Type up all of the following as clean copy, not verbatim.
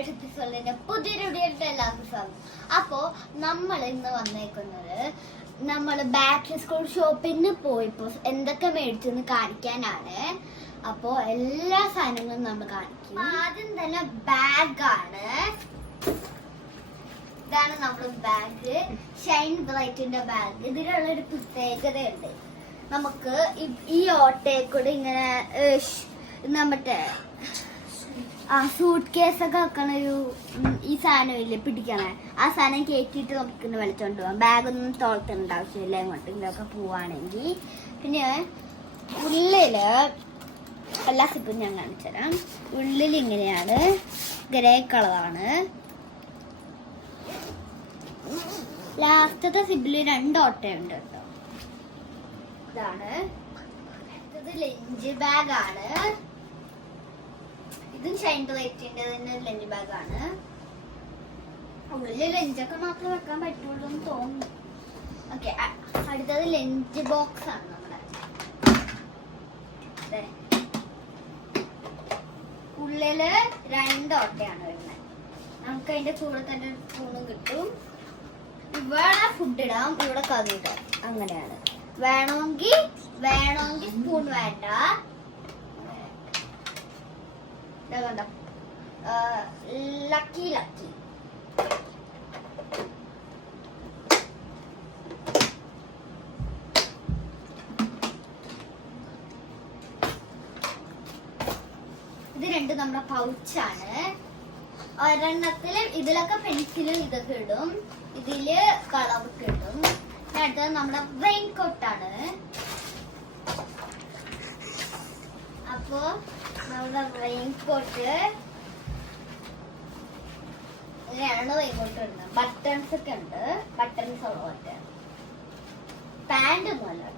എപ്പിസോഡിന്റെ പുതിയൊരു വീഡിയോയുടെ എല്ലാവർക്കും സ്വാഗതം. അപ്പോൾ നമ്മൾ ഇന്ന് വന്നേക്കുന്നത് നമ്മൾ ബാക്ക് സ്കൂൾ ഷോപ്പിന് പോയപ്പോൾ എന്തൊക്കെ മേടിച്ചെന്ന് കാണിക്കാനാണ്. അപ്പോൾ എല്ലാ സാധനങ്ങളും നമ്മൾ കാണിക്കും. ആദ്യം തന്നെ ബാഗാണ്. ഇതാണ് നമ്മുടെ ബാഗ്, ഷൈൻ ബ്രൈറ്റിന്റെ ബാഗ്. ഇതിലുള്ളൊരു പ്രത്യേകതയുണ്ട്. നമുക്ക് ഈ ഓട്ടയെ കൂടെ ഇങ്ങനെ നമ്മുടെ സൂട്ട് കേസൊക്കെ വെക്കണ ഈ സാധനം ഇല്ലേ പിടിക്കണേ, ആ സാധനം കയറ്റിയിട്ട് നമുക്ക് ഇന്ന് വലിച്ചോണ്ട് പോവാം. ബാഗൊന്നും തോളത്തേണ്ട ആവശ്യമില്ല എങ്ങോട്ടെങ്കിലൊക്കെ പോവാണെങ്കിൽ. പിന്നെ ഉള്ളില് എല്ലാ സിപ്പും ഞാൻ കാണിച്ചുതരാം. ഉള്ളിൽ ഇങ്ങനെയാണ്, ഗ്രേ കളറാണ്. ലാസ്റ്റത്തെ സിബില് 2 ഓട്ടയുണ്ട് കേട്ടോ. ഇതാണ് അടുത്തത് ലഞ്ച് ബാഗാണ്. ഇതും ഷൈൻ ബ്രൈറ്റിന്റെ തന്നെ ലഞ്ച് ബാഗാണ്. ഉള്ളില് ലഞ്ചൊക്കെ മാത്രമേ വെക്കാൻ പറ്റുള്ളൂ എന്ന് തോന്നുന്നു. ഓക്കെ, അടുത്തത് ലഞ്ച് ബോക്സ് ആണ്. നമ്മുടെ ഉള്ളില് 2 ഓട്ടയാണ് വരുന്നത്. നമുക്ക് അതിന്റെ കൂടെ തന്നെ സ്പൂണും കിട്ടും. ഇവിടെ ഫുഡ് ഇടാം, ഇവിടെ കറി ഇടാം. അങ്ങനെയാണ്. വേണമെങ്കിൽ സ്പൂൺ വേണ്ട. കണ്ടോ, ലക്കി ഇത് 2 നമ്മുടെ പൗച്ചാണ്. ഒരെണ്ണത്തില് ഇതിലൊക്കെ പെൻസിലും ഇതൊക്കെ ഇടും, ഇതില് കളറൊക്കെ ഇടും. അടുത്തത് നമ്മുടെ റെയിൻ കോട്ടാണ്. അപ്പോ നമ്മുടെ റെയിൻ കോട്ട് ഇങ്ങനെയാണ്. റെയിൻ കോട്ട് ഇടുന്നത്. ബട്ടൺസ് ഒക്കെ ഉണ്ട്, ബട്ടൺസ് ഉള്ള പാന്റ് പോലെ.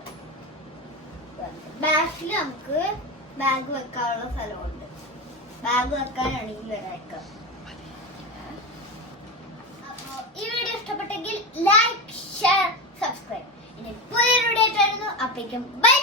ബാക്കിൽ നമുക്ക് ബാഗ് വെക്കാനുള്ള സ്ഥലമുണ്ട്. ബാഗ് വെക്കാനാണെങ്കിൽ വരാക്കാം. അപ്പോ ഈ വീഡിയോ ഇഷ്ടപ്പെട്ടെങ്കിൽ ലൈക്ക്, ഷെയർ, സബ്സ്ക്രൈബ്. ഇനി പുതിയൊരു വീഡിയോ ആയിരുന്നു. അപ്പോഴേക്കും ബൈ.